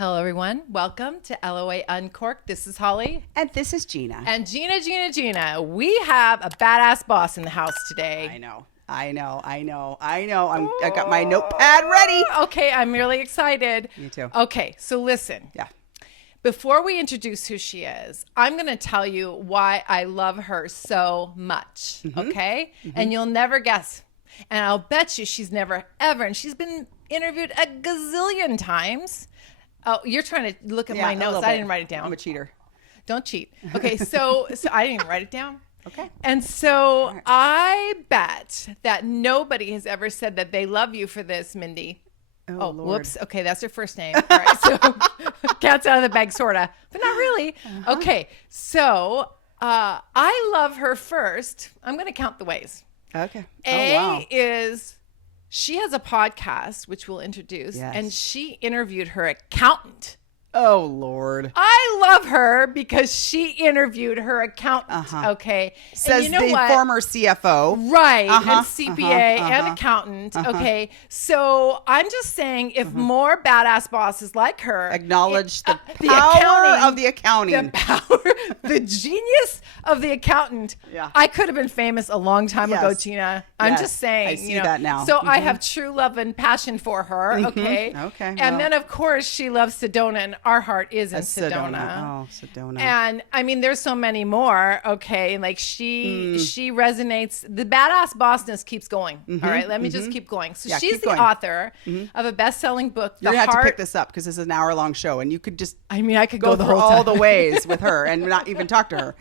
Hello, everyone. Welcome to LOA Uncorked. This is Holli. And this is Jeanna. And Jeanna, we have a badass boss in the house today. I know. I got my notepad ready. Okay, I'm really excited. Me too. Okay, so listen. Yeah. Before we introduce who she is, I'm going to tell you why I love her so much, okay? And you'll never guess. And I'll bet you she's never ever, and she's been interviewed a gazillion times. Oh, you're trying to look at my notes. I didn't write it down. I'm a cheater. Don't cheat. Okay, so I didn't even write it down. Okay. And so I bet that nobody has ever said that they love you for this, Mindie. Oh, Lord. Whoops. Okay, that's her first name. All right, so cat's out of the bag, sorta, but not really. Okay, so I love her first. I'm going to count the ways. Okay. A is she has a podcast, which we'll introduce, Yes. and she interviewed her accountant. Oh, Lord. I love her because she interviewed her accountant. Okay. Says and you know the what? former CFO. Right. And CPA and accountant. Okay. So I'm just saying if more badass bosses like her Acknowledge the power of the accounting. The power, the genius of the accountant. Yeah. I could have been famous a long time ago, Jeanna. I'm Yes. just saying. I see that now. So I have true love and passion for her. Okay. Okay, And well. then, of course, she loves Sedona, and our heart is in Sedona. Oh, Sedona. And I mean, there's so many more. Okay. Like she resonates. The badass bossness keeps going. All right. Let me just keep going. So Yeah, she's keep the going. author of a best-selling book, You're The going to have to Heart. pick this up because this is an hour-long show, and you could just I mean, I could go the through whole all time. the ways with her and not even talk to her.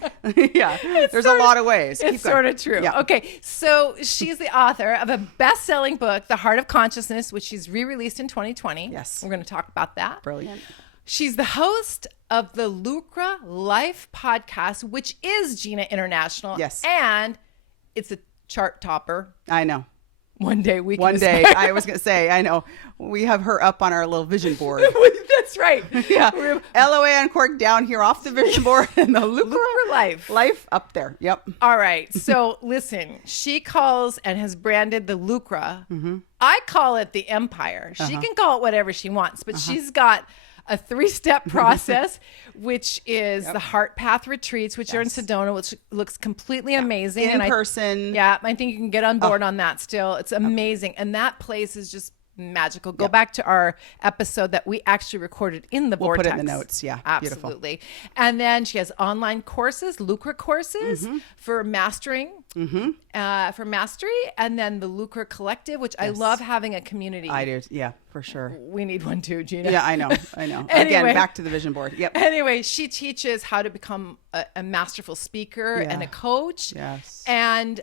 Yeah. There's a lot of ways. It's Keep going. sort of true. Yeah. Okay, so she's the author of a best-selling book, The Heart of Consciousness, which she's re-released in 2020. Yes. We're going to talk about that. Brilliant. She's the host of the Lucra Life podcast, which is Jeanna International. Yes. And it's a chart topper. I know. One day we can One day, aspire. I was going to say, I know. We have her up on our little vision board. That's right. Yeah. LOA Uncorked down here off the vision board and the Lucra Life. Life up there. Yep. All right. So listen, she calls and has branded the Lucra. I call it the Empire. She can call it whatever she wants, but she's got a 3-step process, which is the Heart Path retreats, which are in Sedona, which looks completely amazing. In and person. I think you can get on board on that still. It's amazing. And that place is just magical. Go back to our episode that we actually recorded in the We'll Vortex. put it in the notes. Yeah. Beautiful. Absolutely. And then she has online courses, Lucra courses for mastering, for mastery. And then the Lucra Collective, which I love having a community. I do. Yeah, for sure. We need one too, Jeanna. Yeah, I know. Anyway. Again, back to the vision board. Yep. Anyway, she teaches how to become a masterful speaker and a coach. Yes. And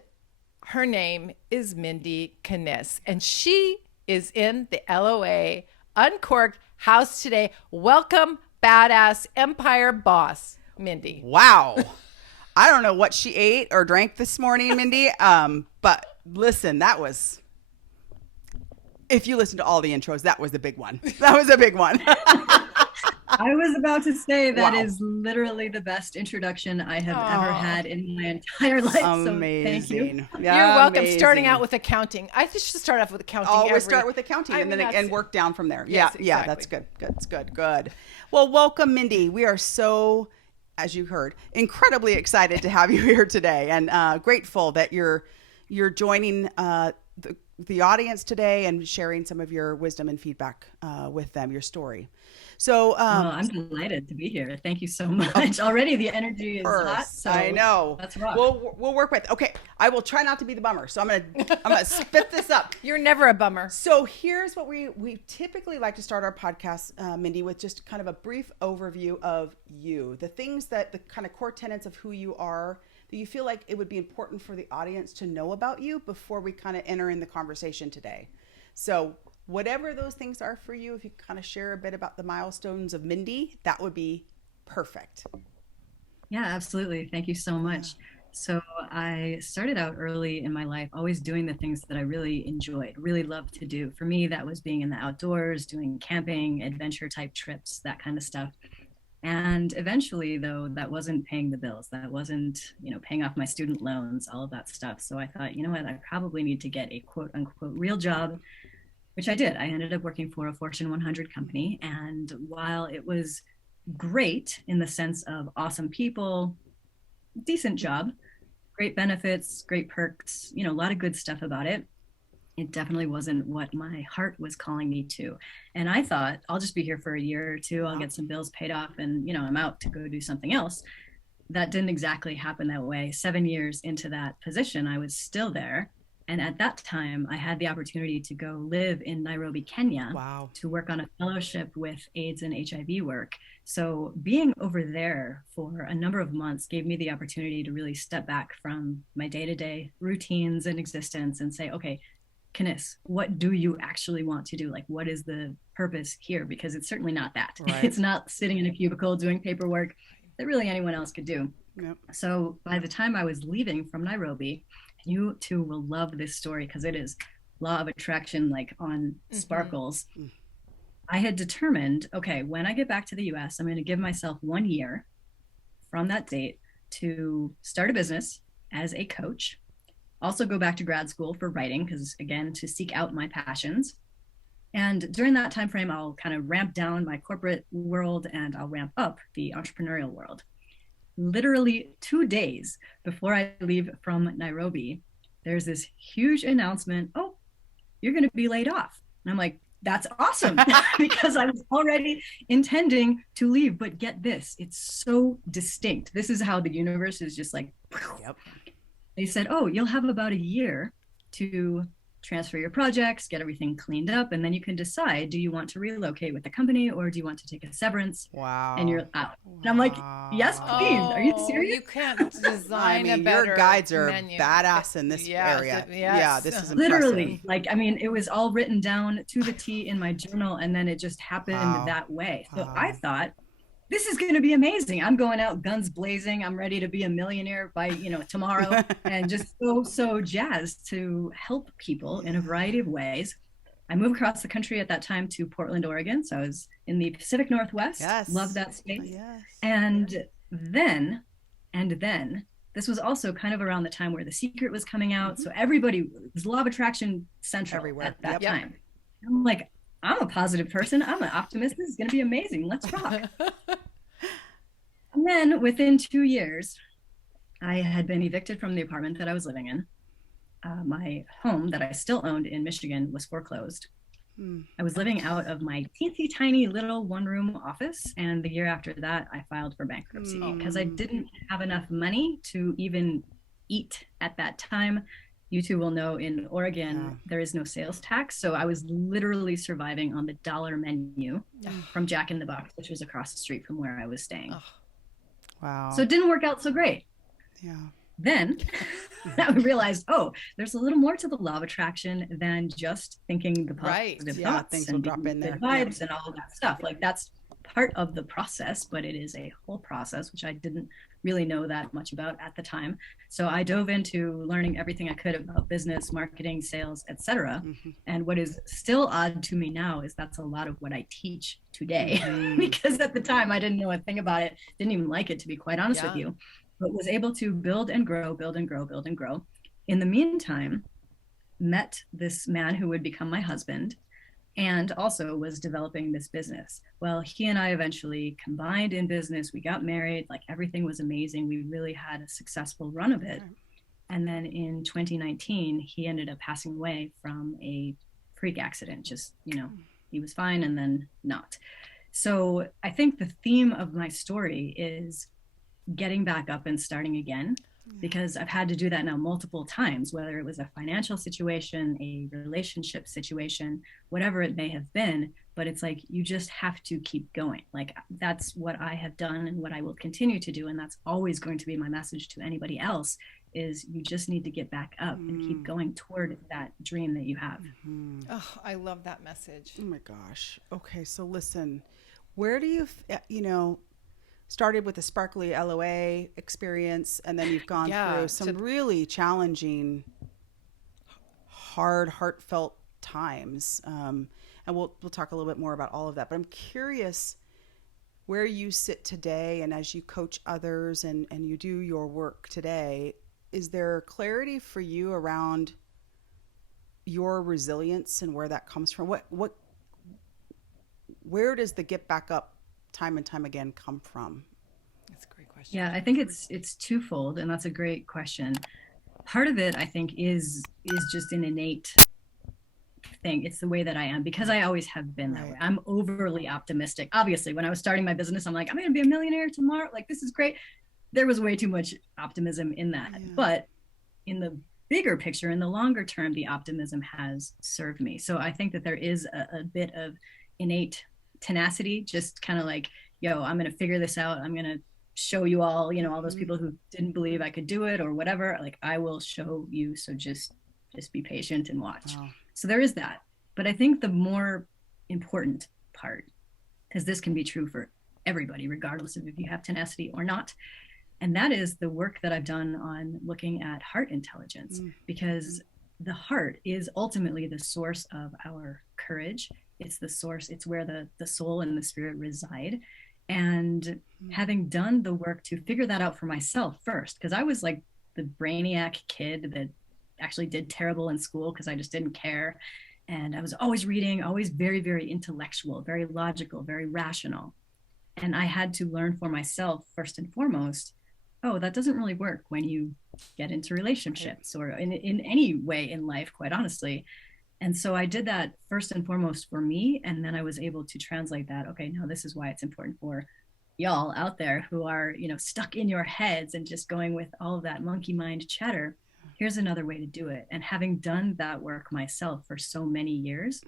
her name is Mindie Kniss. And she is in the LOA Uncorked house today. Welcome, badass empire boss, Mindie. Wow. I don't know what she ate or drank this morning, Mindie. But listen, that was, if you listen to all the intros, that was a big one. That was a big one. I was about to say that Wow. is literally the best introduction I have ever had in my entire life. Amazing. So thank you. You're welcome. Amazing. Starting out with accounting. I think should start off with accounting. Always start with accounting I and mean, then that's- and work down from there. Yes, Yeah, exactly. that's good. That's good. Well, welcome, Mindie. We are so, as you heard, incredibly excited to have you here today, and grateful that you're joining the audience today and sharing some of your wisdom and feedback with them, your story. So Well, I'm delighted to be here. Thank you so much. Already the energy is hot. So I know. Let's rock. We'll work with. Okay, I will try not to be the bummer. So I'm gonna spit this up. You're never a bummer. So here's what we typically like to start our podcast, Mindie, with just kind of a brief overview of you, the things that the kind of core tenets of who you are that you feel like it would be important for the audience to know about you before we kind of enter in the conversation today. So whatever those things are for you, if you kind of share a bit about the milestones of Mindie, that would be perfect. Yeah, absolutely. Thank you so much. So I started out early in my life, always doing the things that I really enjoyed, really loved to do. For me, that was being in the outdoors, doing camping, adventure type trips, that kind of stuff. And eventually, though, that wasn't paying the bills. That wasn't, paying off my student loans, all of that stuff. So I thought, you know what, I probably need to get a quote unquote real job which I did. I ended up working for a Fortune 100 company. And while it was great in the sense of awesome people, decent job, great benefits, great perks, a lot of good stuff about it, it definitely wasn't what my heart was calling me to. And I thought, I'll just be here for a year or two. I'll get some bills paid off and, I'm out to go do something else. That didn't exactly happen that way. 7 years into that position, I was still there. And at that time, I had the opportunity to go live in Nairobi, Kenya, to work on a fellowship with AIDS and HIV work. So being over there for a number of months gave me the opportunity to really step back from my day-to-day routines and existence and say, okay, Kniss, what do you actually want to do? Like, what is the purpose here? Because it's certainly not that. Right. It's not sitting in a cubicle doing paperwork that really anyone else could do. Yep. So by the time I was leaving from Nairobi, you too will love this story because it is law of attraction, like on sparkles. Mm-hmm. I had determined, okay, when I get back to the US, I'm going to give myself 1 year from that date to start a business as a coach, also go back to grad school for writing, because again, to seek out my passions. And during that time frame, I'll kind of ramp down my corporate world and I'll ramp up the entrepreneurial world. Literally 2 days before I leave from Nairobi, there's this huge announcement, oh, you're going to be laid off. And I'm like, that's awesome, because I was already intending to leave. But get this, it's so distinct. This is how the universe is just like, yep. They said, oh, you'll have about a year to transfer your projects, get everything cleaned up, and then you can decide, do you want to relocate with the company or do you want to take a severance? Wow. And you're out. Wow. And I'm like, yes, please. Are you serious? You can't design a better your guides are menu. Badass in this area. Yes. Yeah, this is impressive. Literally, it was all written down to the T in my journal, and then it just happened that way. So I thought, this is going to be amazing. I'm going out guns blazing. I'm ready to be a millionaire by, tomorrow, and just so jazzed to help people in a variety of ways. I moved across the country at that time to Portland, Oregon. So I was in the Pacific Northwest. Yes. Love that state. Yes. And then this was also kind of around the time where The Secret was coming out. Mm-hmm. So everybody was law of attraction central everywhere at that time. I'm like, I'm a positive person. I'm an optimist. This is going to be amazing. Let's rock. And then within 2 years, I had been evicted from the apartment that I was living in. My home that I still owned in Michigan was foreclosed. I was living out of my teensy tiny little one-room office. And the year after that, I filed for bankruptcy because I didn't have enough money to even eat at that time. You two will know in Oregon, there is no sales tax. So I was literally surviving on the dollar menu from Jack in the Box, which was across the street from where I was staying. Oh. Wow. So it didn't work out so great. Yeah. Then I realized, there's a little more to the law of attraction than just thinking the positive thoughts things and will drop in there. Vibes and all that stuff. Like that's part of the process, but it is a whole process, which I didn't really know that much about at the time. So I dove into learning everything I could about business, marketing, sales, etc. Mm-hmm. And what is still odd to me now is that's a lot of what I teach today, because at the time I didn't know a thing about it, didn't even like it, to be quite honest with you, but was able to build and grow. In the meantime, met this man who would become my husband, and also was developing this business. Well, he and I eventually combined in business. We got married, like everything was amazing. We really had a successful run of it. And then in 2019, he ended up passing away from a freak accident. Just, he was fine and then not. So I think the theme of my story is getting back up and starting again, because I've had to do that now multiple times, whether it was a financial situation, a relationship situation, whatever it may have been. But it's like, you just have to keep going. Like that's what I have done and what I will continue to do. And that's always going to be my message to anybody else, is you just need to get back up and keep going toward that dream that you have. Oh, I love that message. Oh my gosh. Okay. So listen, where do you, started with a sparkly LOA experience, and then you've gone through some really challenging, heartfelt times. And we'll talk a little bit more about all of that. But I'm curious where you sit today, and as you coach others and you do your work today, is there clarity for you around your resilience and where that comes from? Where does the get back up time and time again come from? That's a great question. Yeah, I think it's twofold, and that's a great question. Part of it, I think, is just an innate thing. It's the way that I am, because I always have been that way. I'm overly optimistic. Obviously, when I was starting my business, I'm like, I'm going to be a millionaire tomorrow. Like, this is great. There was way too much optimism in that. Yeah. But in the bigger picture, in the longer term, the optimism has served me. So I think that there is a bit of innate tenacity, just kind of like, yo, I'm going to figure this out. I'm going to show you all, you know, all those people who didn't believe I could do it or whatever. Like, I will show you. So just be patient and watch. Wow. So there is that. But I think the more important part, because this can be true for everybody, regardless of if you have tenacity or not, and that is the work that I've done on looking at heart intelligence, because the heart is ultimately the source of our courage. It's the source, it's where the soul and the spirit reside. And having done the work to figure that out for myself first, because I was like the brainiac kid that actually did terrible in school because I just didn't care. And I was always reading, always very, very intellectual, very logical, very rational. And I had to learn for myself, first and foremost, oh, that doesn't really work when you get into relationships or in any way in life, quite honestly. And so I did that first and foremost for me. And then I was able to translate that. Okay, now this is why it's important for y'all out there who are, you know, stuck in your heads and just going with all of that monkey mind chatter. Here's another way to do it. And having done that work myself for so many years,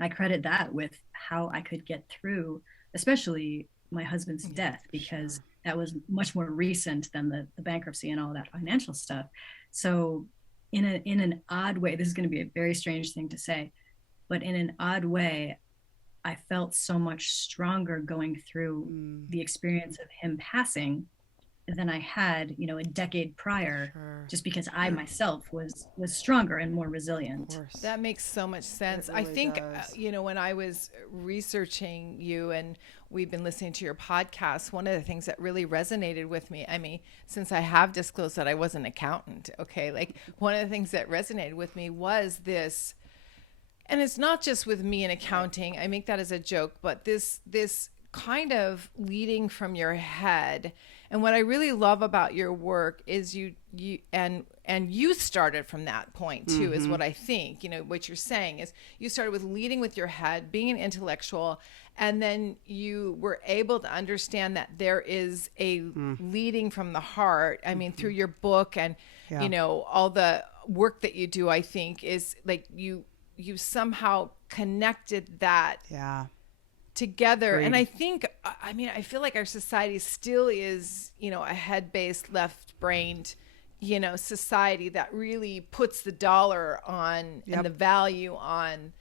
I credit that with how I could get through, especially my husband's death, because that was much more recent than the bankruptcy and all that financial stuff. So in an odd way, this is going to be a very strange thing to say, but in an odd way, I felt so much stronger going through the experience of him passing than I had, you know, a decade prior, just because I myself was stronger and more resilient. That makes so much sense. Really, I think, you know, when I was researching you and we've been listening to your podcast, one of the things that really resonated with me, I mean, since I have disclosed that I was an accountant, okay, like one of the things that resonated with me was this, and it's not just with me in accounting, I make that as a joke, but this kind of leading from your head. And what I really love about your work is you started from that point too, is what I think, you know, what you're saying is you started with leading with your head, being an intellectual, and then you were able to understand that there is a leading from the heart. I mean, through your book and, you know, all the work that you do, I think is like you somehow connected that together. Agreed. And I think, I mean, I feel like our society still is, you know, a head-based, left-brained, you know, society that really puts the dollar on and the value on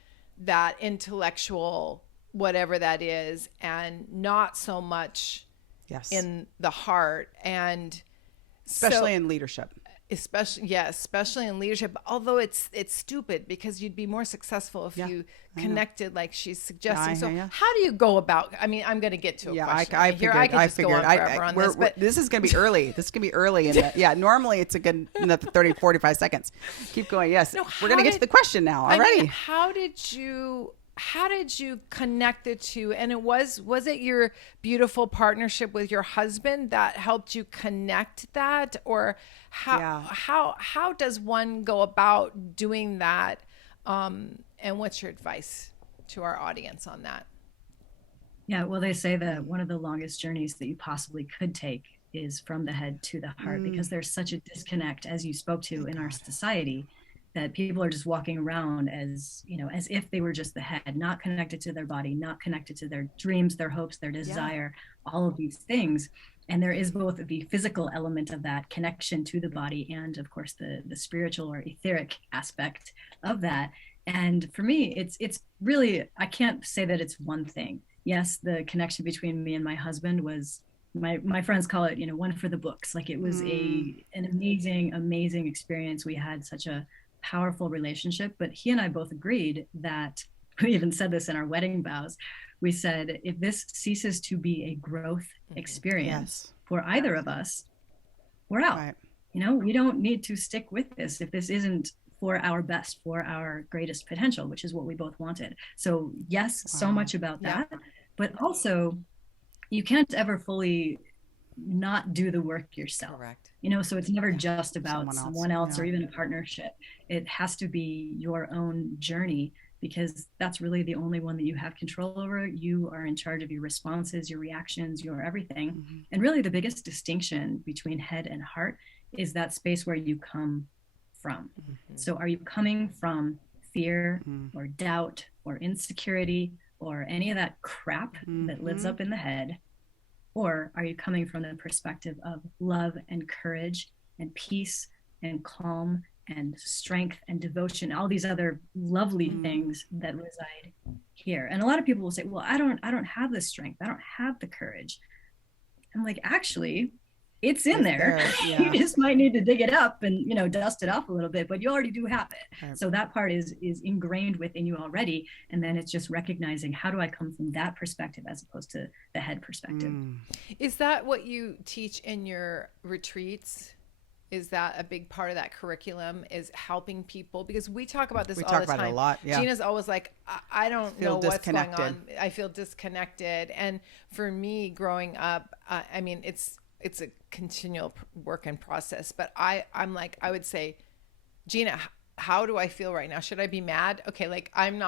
that intellectual, whatever that is, and not so much in the heart. And especially in leadership. Especially in leadership, although it's stupid because you'd be more successful if you connected like she's suggesting. How do you go about, I mean, I'm going to get to a question. I figured. This is going to be early. This is going to be early. Normally it's a good 30, 45 seconds. Keep going. Yes. No, we're going to get to the question now. Alrighty. I mean, how did you connect the two? And was it your beautiful partnership with your husband that helped you connect that? Or how does one go about doing that? And what's your advice to our audience on that? Yeah, well, they say that one of the longest journeys that you possibly could take is from the head to the heart, because there's such a disconnect, as you spoke to, in our society, that people are just walking around as, you know, as if they were just the head, not connected to their body, not connected to their dreams, their hopes, their desire, all of these things. And there is both the physical element of that connection to the body and, of course, the spiritual or etheric aspect of that. And for me, it's really, I can't say that it's one thing. Yes, the connection between me and my husband was, my friends call it, you know, one for the books. Like, it was an amazing experience. We had such a powerful relationship, but he and I both agreed that, we even said this in our wedding vows, we said, if this ceases to be a growth experience for either of us, we're out. Right. You know, we don't need to stick with this if this isn't for our best, for our greatest potential, which is what we both wanted. So yes, so much about that, but also you can't ever fully not do the work yourself. Correct. So it's never just about someone else or even a partnership. It has to be your own journey, because that's really the only one that you have control over. You are in charge of your responses, your reactions, your everything. And really the biggest distinction between head and heart is that space where you come from. So are you coming from fear or doubt or insecurity or any of that crap that lives up in the head? Or are you coming from the perspective of love and courage and peace and calm and strength and devotion, all these other lovely things that reside here? And a lot of people will say, well, I don't have the strength. I don't have the courage. I'm like, actually, it's in there. Yeah. You just might need to dig it up and, dust it off a little bit, but you already do have it. Right. So that part is ingrained within you already. And then it's just recognizing, how do I come from that perspective as opposed to the head perspective? Is that what you teach in your retreats? Is that a big part of that curriculum, is helping people? Because we talk about this all the time. We talk about it a lot. Yeah. Jeanna's always like, I don't know what's going on. I feel disconnected. And for me growing up, it's a continual work in process, but I'm like, I would say, Jeanna, how do I feel right now? Should I be mad? Okay. Like, I'm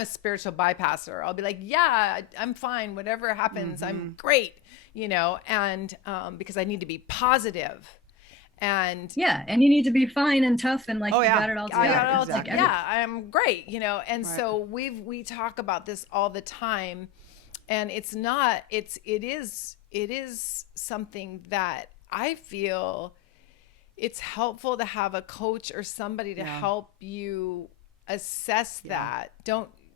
a spiritual bypasser. I'll be like, yeah, I'm fine. Whatever happens, I'm great, and, because I need to be positive. And yeah, and you need to be fine and tough and like, you got it all together. I got it all together. Yeah, I'm great, and so we talk about this all the time, and it is something that I feel it's helpful to have a coach or somebody to help you assess that.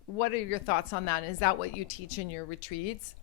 What are your thoughts on that? Is that what you teach in your retreats?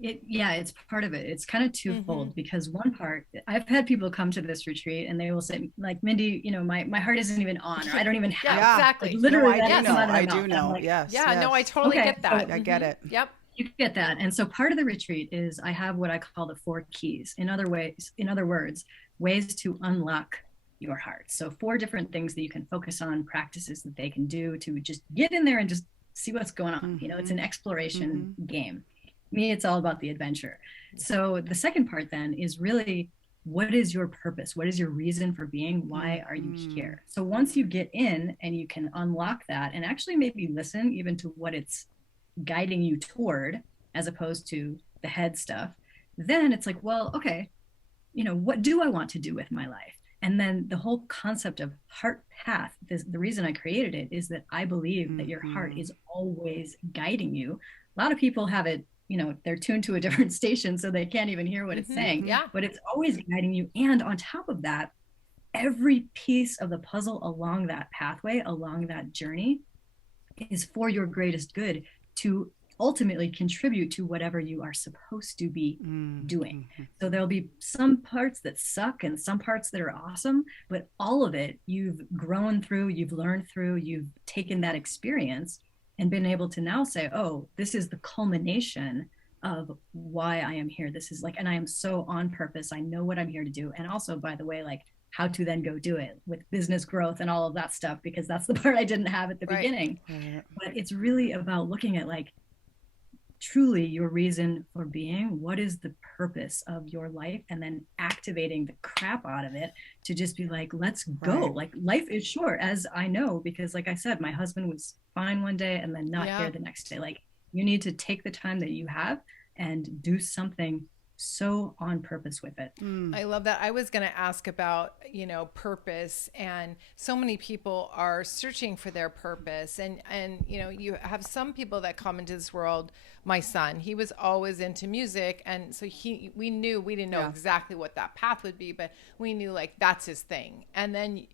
It's part of it. It's kind of twofold, because one part, I've had people come to this retreat and they will say, like, Mindie, my heart isn't even on, or I don't even have exactly. Like, literally, I do know. Like, yes. No, I totally get that. So, I get it. Yep. You get that. And so part of the retreat is I have what I call the 4 keys. In other words, ways to unlock your heart. So 4 different things that you can focus on, practices that they can do to just get in there and just see what's going on. It's an exploration game. Me, it's all about the adventure. So the second part then is really, what is your purpose? What is your reason for being? Why are you here? So once you get in and you can unlock that and actually maybe listen even to what it's guiding you toward, as opposed to the head stuff, then it's like, well, okay, what do I want to do with my life? And then the whole concept of heart path, the reason I created it is that I believe that your heart is always guiding you. A lot of people have it, they're tuned to a different station, so they can't even hear what it's saying. Yeah. But it's always guiding you. And on top of that, every piece of the puzzle along that pathway, along that journey, is for your greatest good, to ultimately contribute to whatever you are supposed to be doing. So there'll be some parts that suck and some parts that are awesome, but all of it you've grown through, you've learned through, you've taken that experience and been able to now say, oh, this is the culmination of why I am here. This is like, and I am so on purpose. I know what I'm here to do. And also, by the way, like, how to then go do it with business growth and all of that stuff, because that's the part I didn't have at the beginning. But it's really about looking at, like, truly your reason for being. What is the purpose of your life? And then activating the crap out of it to just be like, let's go. Like, life is short, as I know, because like I said, my husband was fine one day and then not here the next day. Like, you need to take the time that you have and do something so on purpose with it. I love that. I was going to ask about, purpose, and so many people are searching for their purpose. And, you have some people that come into this world. My son, he was always into music. And so we didn't know exactly what that path would be, but we knew, like, that's his thing. And then,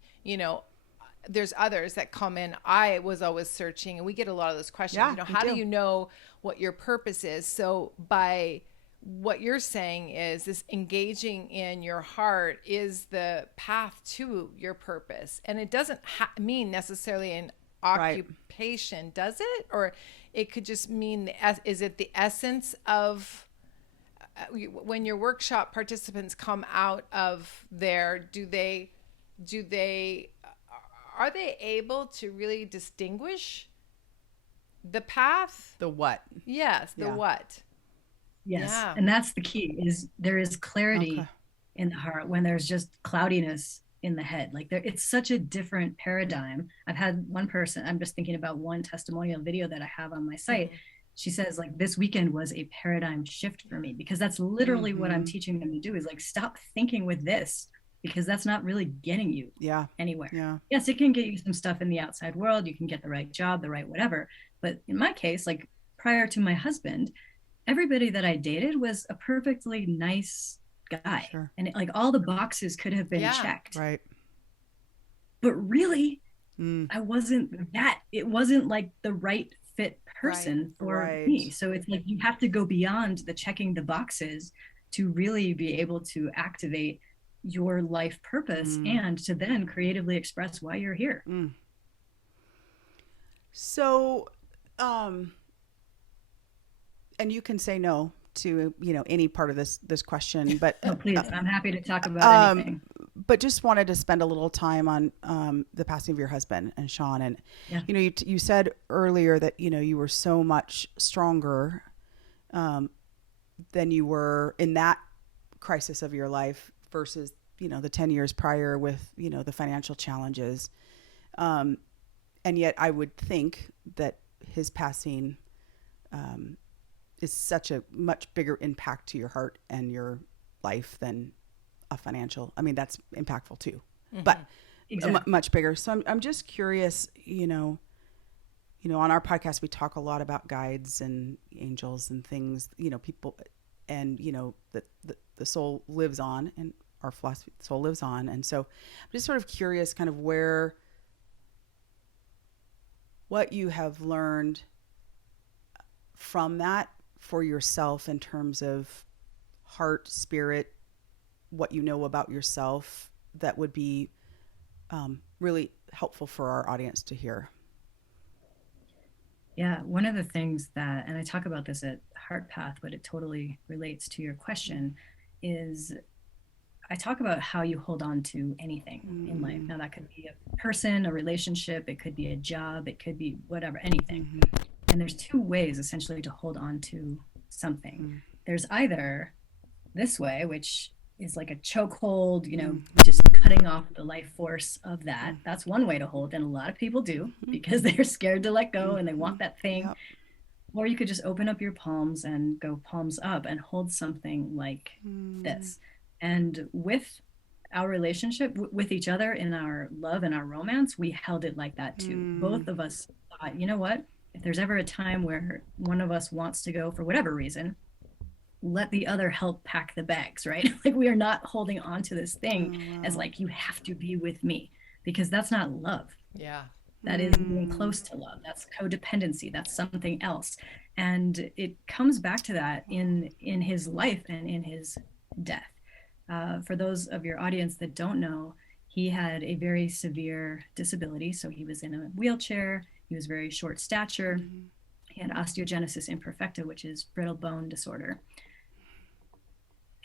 there's others that come in. I was always searching, and we get a lot of those questions. How do you know what your purpose is? So by what you're saying is this engaging in your heart is the path to your purpose. And it doesn't mean necessarily an occupation, does it? Or it could just mean, is it the essence of when your workshop participants come out of there, are they able to really distinguish the path? The what? Yes, the Yeah. what. Yes. Yeah. And that's the key, is there is clarity Okay. in the heart when there's just cloudiness in the head. Like it's such a different paradigm. I've had one person, I'm just thinking about one testimonial video that I have on my site. She says, like, this weekend was a paradigm shift for me, because that's literally what I'm teaching them to do, is like, stop thinking with this, because that's not really getting you anywhere. Yeah. Yes, it can get you some stuff in the outside world. You can get the right job, the right whatever. But in my case, like prior to my husband, everybody that I dated was a perfectly nice guy. Sure. And like all the boxes could have been checked. Right. But really, I wasn't that. It wasn't like the right fit person for me. So it's like you have to go beyond the checking the boxes to really be able to activate your life purpose and to then creatively express why you're here. So, and you can say no to, any part of this question, but oh, please, I'm happy to talk about anything. But just wanted to spend a little time on the passing of your husband and Sean. And, you said earlier that, you were so much stronger than you were in that crisis of your life versus, the 10 years prior with, the financial challenges. And yet I would think that his passing is such a much bigger impact to your heart and your life than a financial. I mean, that's impactful too, but much bigger. So I'm just curious, on our podcast, we talk a lot about guides and angels and things, people, and, that the soul lives on, and our philosophy, the soul lives on. And so I'm just sort of curious kind of what you have learned from that for yourself in terms of heart, spirit, what you know about yourself that would be really helpful for our audience to hear. Yeah, one of the things that, and I talk about this at Heart Path, but it totally relates to your question, is I talk about how you hold on to anything in life. Now that could be a person, a relationship, it could be a job, it could be whatever, anything. And there's two ways essentially to hold on to something. There's either this way, which is like a chokehold, just cutting off the life force of that. That's one way to hold. And a lot of people do because they're scared to let go and they want that thing. Or you could just open up your palms and go palms up and hold something like this. And with our relationship with each other, in our love and our romance, we held it like that too. Both of us thought, you know what? If there's ever a time where one of us wants to go for whatever reason, let the other help pack the bags, right? Like, we are not holding on to this thing as like, you have to be with me, because that's not love. Yeah. That is being close to love. That's codependency. That's something else. And it comes back to that in his life and in his death. For those of your audience that don't know, he had a very severe disability. So he was in a wheelchair. He was very short stature. He had osteogenesis imperfecta, which is brittle bone disorder.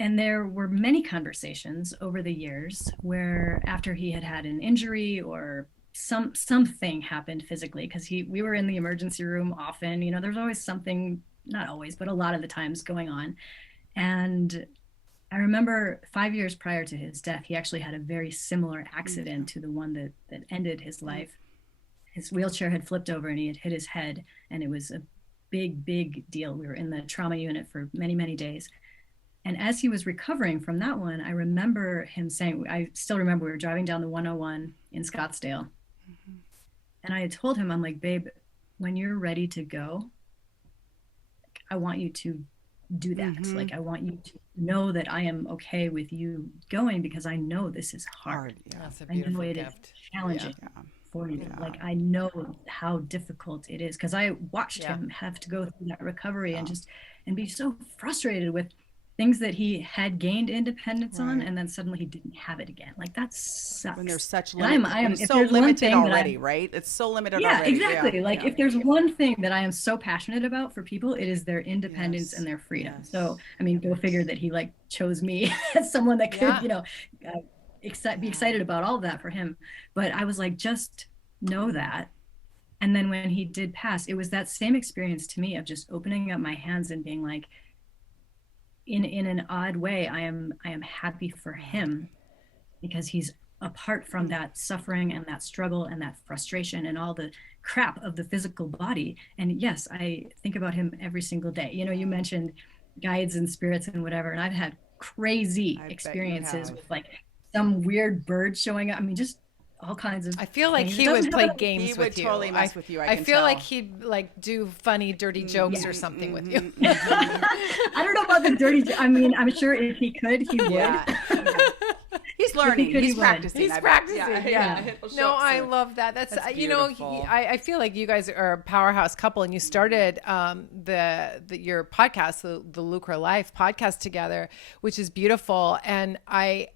And there were many conversations over the years where, after he had had an injury or something happened physically, because we were in the emergency room often, there's always something, not always, but a lot of the times going on. And I remember 5 years prior to his death, he actually had a very similar accident to the one that ended his life. His wheelchair had flipped over and he had hit his head, and it was a big, big deal. We were in the trauma unit for many, many days. And as he was recovering from that one, I remember him saying, I still remember we were driving down the 101 in Scottsdale. And I had told him, I'm like, babe, when you're ready to go, I want you to do that. Like, I want you to know that I am okay with you going, because I know this is hard. That's a I know beautiful it gift. is challenging for you. Like, I know how difficult it is, because I watched him have to go through that recovery and be so frustrated with things that he had gained independence on, and then suddenly he didn't have it again. Like, that sucks. When there's such it's so limited already, right? It's so limited already. Exactly. Like, if there's one thing that I am so passionate about for people, it is their independence and their freedom. So, I mean, go figure that he chose me as someone that could, be excited about all of that for him. But I was like, just know that. And then when he did pass, it was that same experience to me of just opening up my hands and being like, in an odd way, I am happy for him, because he's apart from that suffering and that struggle and that frustration and all the crap of the physical body. And yes, I think about him every single day. You know, you mentioned guides and spirits and whatever, and I've had crazy experiences with like some weird bird showing up. I mean, just all kinds of I feel like things. he would play games He with would you. totally mess with you. I can feel tell. like he'd like do funny, dirty jokes or something with you. I don't know about the dirty. I mean, I'm sure if he could, he would. Yeah. He's learning. He's practicing. He's practicing. Yeah. No, I soon. love that. That's you know, beautiful. I feel like you guys are a powerhouse couple, and you started your podcast, the Lucre Life podcast together, which is beautiful. And I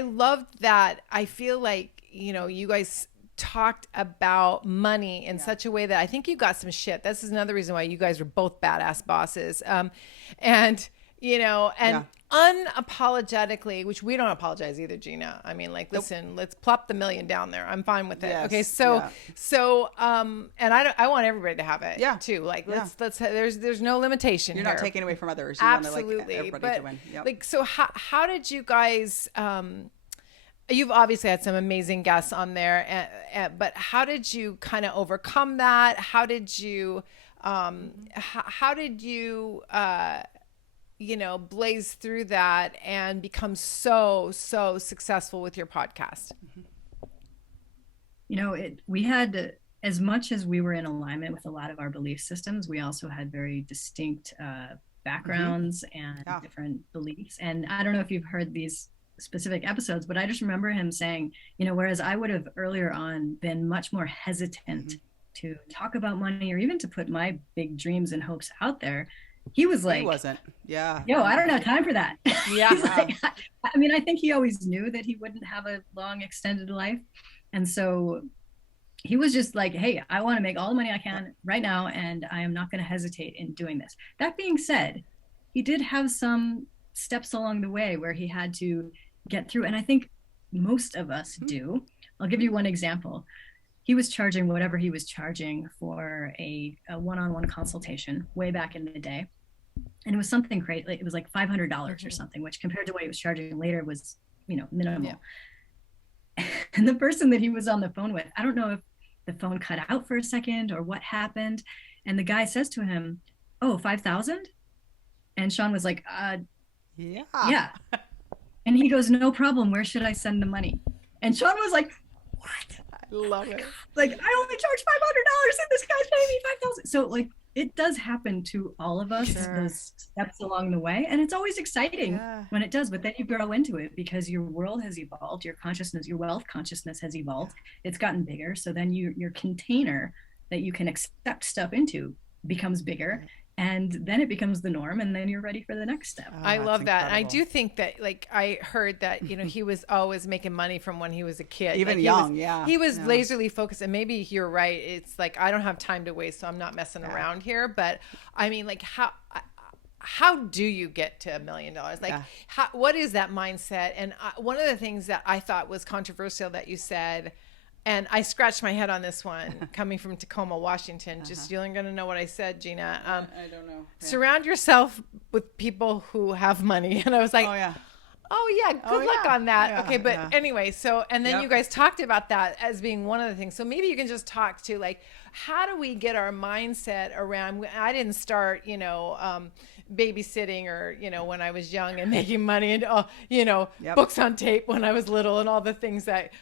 love that. I feel like, you know, you guys talked about money in such a way that I think you got some shit. This is another reason why you guys are both badass bosses. And, you know, and unapologetically, which we don't apologize either, Jeanna. I mean, like, listen, let's plop the $1 million down there. I'm fine with it. Yes, okay. So, and I want everybody to have it too. Like, let's, there's no limitation. You're here. not taking away from others. You Absolutely. want to, like, everybody to win. Yep. Like, so how did you guys, you've obviously had some amazing guests on there, but how did you kind of overcome that? How did you, you know, blaze through that and become so successful with your podcast? You know, we had, as much as we were in alignment with a lot of our belief systems, we also had very distinct backgrounds and different beliefs. And I don't know if you've heard these specific episodes, but I just remember him saying, you know, whereas I would have earlier on been much more hesitant to talk about money or even to put my big dreams and hopes out there, he was like, he wasn't. Yeah. Yo, I don't have time for that. Yeah. Like, I mean, I think he always knew that he wouldn't have a long extended life. And so he was just like, hey, I want to make all the money I can right now, and I am not going to hesitate in doing this. That being said, he did have some steps along the way where he had to get through. And I think most of us do. I'll give you one example. He was charging whatever he was charging for a one-on-one consultation way back in the day. And it was something great. Like, it was like $500 or something, which compared to what he was charging later was, you know, minimal. Yeah. And the person that he was on the phone with, I don't know if the phone cut out for a second or what happened. And the guy says to him, oh, 5,000? And Sean was like, yeah. And he goes, no problem. Where should I send the money? And Sean was like, what? I love it. Like, I only charge $500 and this guy's paying me 5,000. So like, it does happen to all of us, those steps along the way. And it's always exciting when it does, but then you grow into it because your world has evolved, your consciousness, your wealth consciousness has evolved. It's gotten bigger. So then your container that you can accept stuff into becomes bigger. And then it becomes the norm, and then you're ready for the next step. Oh, I love that. And I do think that, like, I heard that, you know, he was always making money from when he was a kid. Even like, young, He was laserly focused, and maybe you're right. It's like, I don't have time to waste, so I'm not messing around here. But I mean, like, how do you get to $1 million? Like, what is that mindset? And one of the things that I thought was controversial that you said, and I scratched my head on this one, coming from Tacoma, Washington. Just you're going to know what I said, Jeanna. I don't know. Yeah. Surround yourself with people who have money. And I was like, good luck on that. Yeah, okay, but anyway, so, and then you guys talked about that as being one of the things. So maybe you can just talk to, like, how do we get our mindset around? I didn't start, you know, babysitting or, you know, when I was young and making money and, you know, books on tape when I was little and all the things that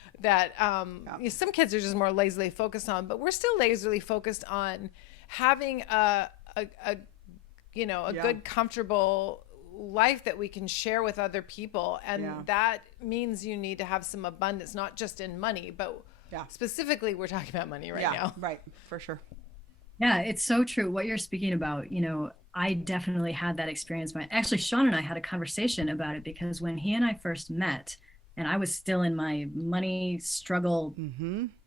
some kids are just more lazily focused on, but we're still lazily focused on having a good, comfortable life that we can share with other people. And that means you need to have some abundance, not just in money, but specifically we're talking about money right now. Right. For sure. Yeah, it's so true. What you're speaking about, you know, I definitely had that experience. Actually, Sean and I had a conversation about it because when he and I first met, and I was still in my money struggle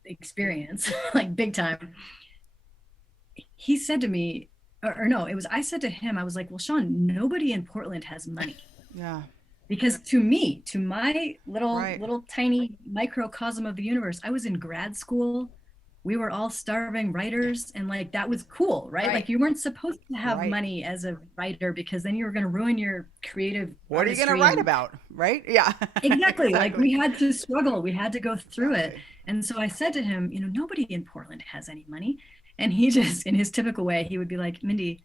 experience, like big time, he said to me, or no, it was, I said to him, I was like, well, Sean, nobody in Portland has money. Yeah. Because to me, to my Right. little tiny microcosm of the universe, I was in grad school. We were all starving writers, and like that was cool, right? Right. Like you weren't supposed to have Right. money as a writer because then you were going to ruin your creative What are you going to artistry. write And about? Right? Yeah. exactly, like Exactly. we had to struggle, we had to go through it. Exactly. And so I said to him, you know, nobody in Portland has any money. And he just, in his typical way, he would be like, Mindie,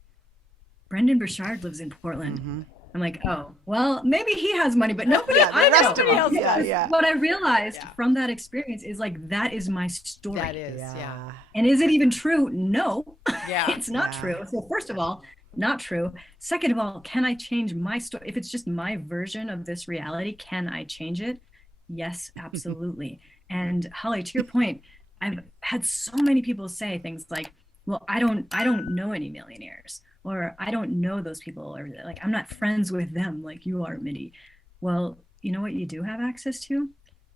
Brendan Burchard lives in Portland. Mm-hmm. I'm like, oh, well, maybe he has money, but nobody Yeah, the I rest know. of them. else Yeah, does. yeah. What I realized Yeah. from that experience is like, that is my story. That is, yeah. And is it even true? No, Yeah. it's not Yeah. true. So first of all, not true. Second of all, can I change my story? If it's just my version of this reality, can I change it? Yes, absolutely. And Holly, to your point, I've had so many people say things like, well, I don't know any millionaires, or I don't know those people, or like I'm not friends with them like you are, Mindie. Well, you know what you do have access to?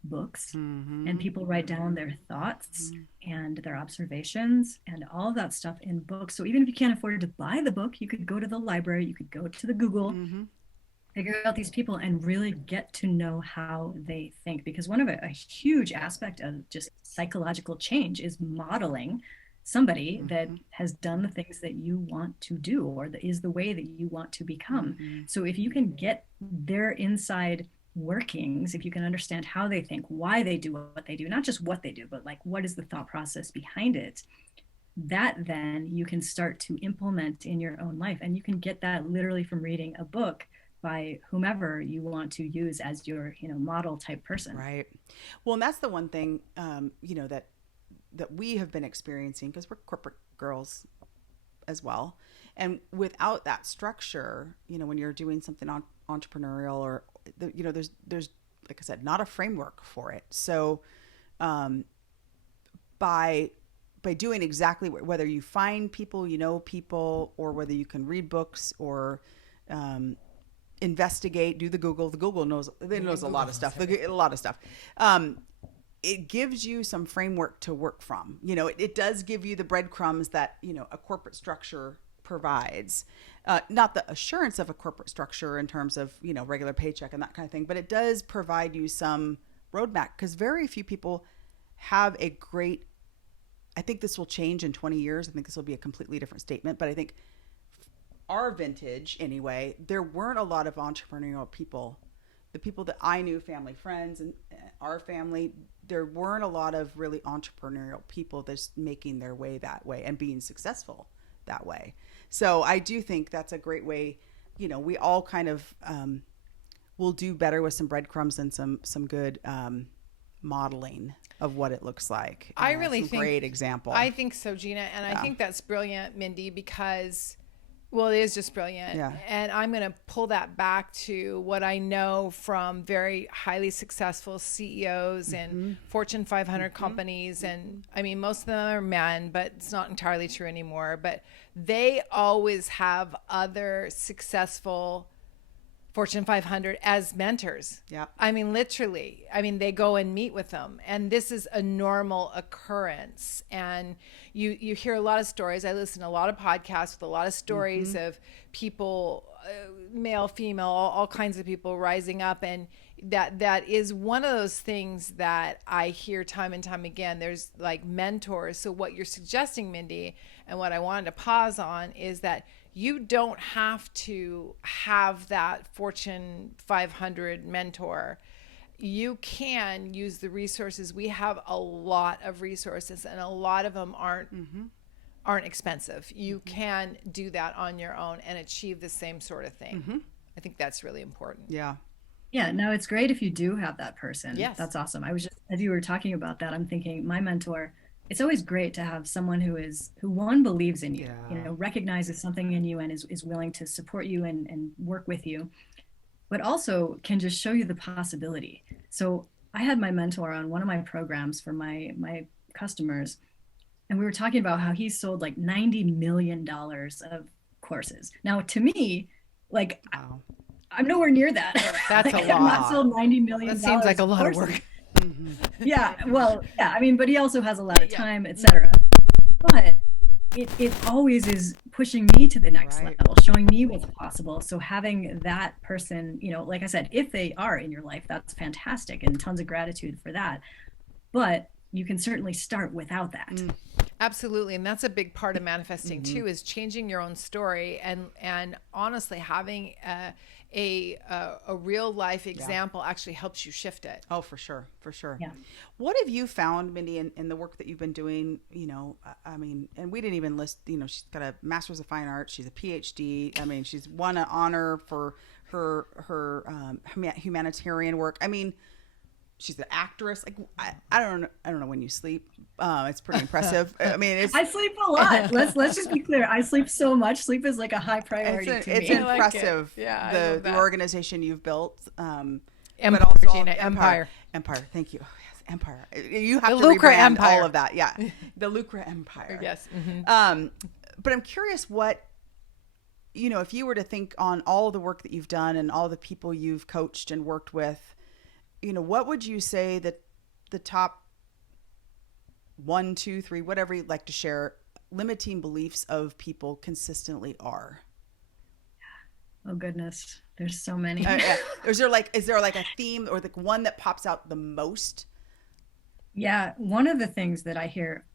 Books. Mm-hmm. And people write down their thoughts and their observations and all of that stuff in books. So even if you can't afford to buy the book, you could go to the library, you could go to the Google, Mm-hmm. figure out these people and really get to know how they think. Because one of a huge aspect of just psychological change is modeling somebody that has done the things that you want to do, or that is the way that you want to become. Mm-hmm. So if you can get their inside workings, if you can understand how they think, why they do what they do, not just what they do, but like what is the thought process behind it, that then you can start to implement in your own life. And you can get that literally from reading a book by whomever you want to use as your, you know, model type person. Right. Well, and that's the one thing, you know, that we have been experiencing, because we're corporate girls as well. And without that structure, you know, when you're doing something entrepreneurial, or, you know, there's, like I said, not a framework for it. So, by doing exactly whether you find people, you know, people, or whether you can read books, or, investigate, do the Google knows a lot of stuff, a lot of stuff. It gives you some framework to work from. You know, it does give you the breadcrumbs that, you know, a corporate structure provides. Not the assurance of a corporate structure in terms of, you know, regular paycheck and that kind of thing, but it does provide you some roadmap, because very few people have a great, I think this will change in 20 years. I think this will be a completely different statement, but I think our vintage anyway, there weren't a lot of entrepreneurial people. The people that I knew, family, friends, and our family, there weren't a lot of really entrepreneurial people that's making their way that way and being successful that way. So I do think that's a great way. You know, we all kind of will do better with some breadcrumbs and some good modeling of what it looks like. I really some think great example. I think so, Jeanna, and I think that's brilliant, Mindie, because, well, it is just brilliant. Yeah. And I'm going to pull that back to what I know from very highly successful CEOs and Fortune 500 companies. And I mean, most of them are men, but it's not entirely true anymore. But they always have other successful Fortune 500 as mentors. Yeah. I mean, literally. I mean, they go and meet with them, and this is a normal occurrence. And you hear a lot of stories. I listen to a lot of podcasts with a lot of stories of people, male, female, all kinds of people rising up, and that is one of those things that I hear time and time again. There's like mentors. So what you're suggesting, Mindie, and what I wanted to pause on is that you don't have to have that Fortune 500 mentor. You can use the resources. We have a lot of resources, and a lot of them aren't expensive. You can do that on your own and achieve the same sort of thing. I think that's really important. Yeah. Yeah, no, it's great if you do have that person. Yes. That's awesome. I was just, as you were talking about that, I'm thinking my mentor, it's always great to have someone who one believes in you, you know, recognizes something in you and is willing to support you and work with you, but also can just show you the possibility. So I had my mentor on one of my programs for my customers, and we were talking about how he sold like $90 million of courses. Now, to me, like, Wow. I'm nowhere near that. That's Like, a I've lot. not sold $90 million. That seems like a lot of courses. work. Yeah, well, yeah, I mean, but he also has a lot of time, etc. But it always is pushing me to the next level, showing me what's possible. So having that person, you know, like I said, if they are in your life, that's fantastic, and tons of gratitude for that. But you can certainly start without that. Absolutely. And that's a big part of manifesting too, is changing your own story and honestly having a real life example actually helps you shift it. Oh, for sure. For sure. Yeah. What have you found, Mindie, in the work that you've been doing? You know, I mean, and we didn't even list, you know, she's got a master's of fine arts. She's a PhD. I mean, she's won an honor for her humanitarian work. I mean, she's an actress. Like, I don't know when you sleep. It's pretty impressive. I mean, I sleep a lot. Let's just be clear. I sleep so much. Sleep is like a high priority to me. It's impressive. Like it. Yeah, the organization you've built. Empire, but also Jeanna, Empire. Thank you. Yes, Empire. You have the to Lucre rebrand Empire. all of that. Yeah, the Lucre Empire. Yes. But I'm curious what, you know, if you were to think on all the work that you've done and all the people you've coached and worked with, you know, what would you say that the top 1, 2, 3, whatever you'd like to share, limiting beliefs of people consistently are? Oh goodness, there's so many. Is there like a theme or the one that pops out the most? Yeah, one of the things that I hear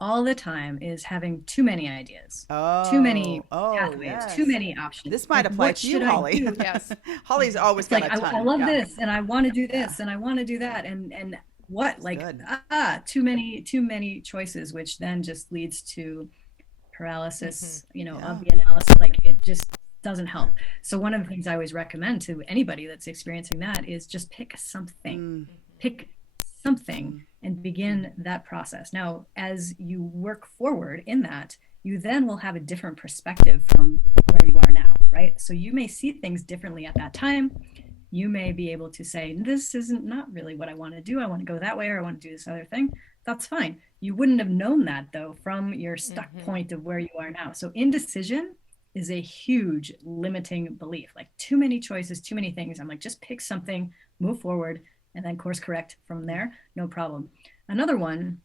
all the time is having too many ideas, too many pathways, too many options. This might apply to you, Holli. Yes. Holli's always got like, a ton. I love this, and I want to do this, and I want to do that, and what? Like, too many choices, which then just leads to paralysis, you know, of the analysis. Like, it just doesn't help. So one of the things I always recommend to anybody that's experiencing that is just pick something. Pick something and begin that process. Now, as you work forward in that, you then will have a different perspective from where you are now, right? So you may see things differently at that time. You may be able to say, this isn't not really what I want to do. I want to go that way, or I want to do this other thing. That's fine. You wouldn't have known that though from your stuck point of where you are now. So indecision is a huge limiting belief. Like, too many choices, too many things. I'm like, just pick something, move forward, and then course correct from there. No problem. Another one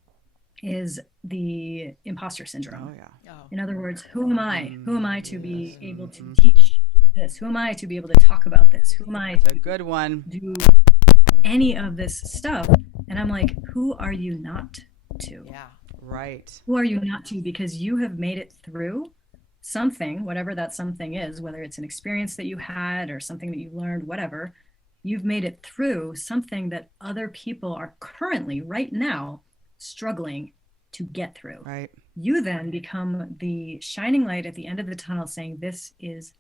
is the imposter syndrome. Oh, yeah. In other words, who am I? Who am I to be able to teach this? Who am I to be able to talk about this? Who am I to a good one. do any of this stuff? And I'm like, who are you not to? Yeah, right. Who are you not to? Because you have made it through something, whatever that something is, whether it's an experience that you had or something that you learned, whatever. You've made it through something that other people are currently, right now, struggling to get through. Right. You then become the shining light at the end of the tunnel saying, this is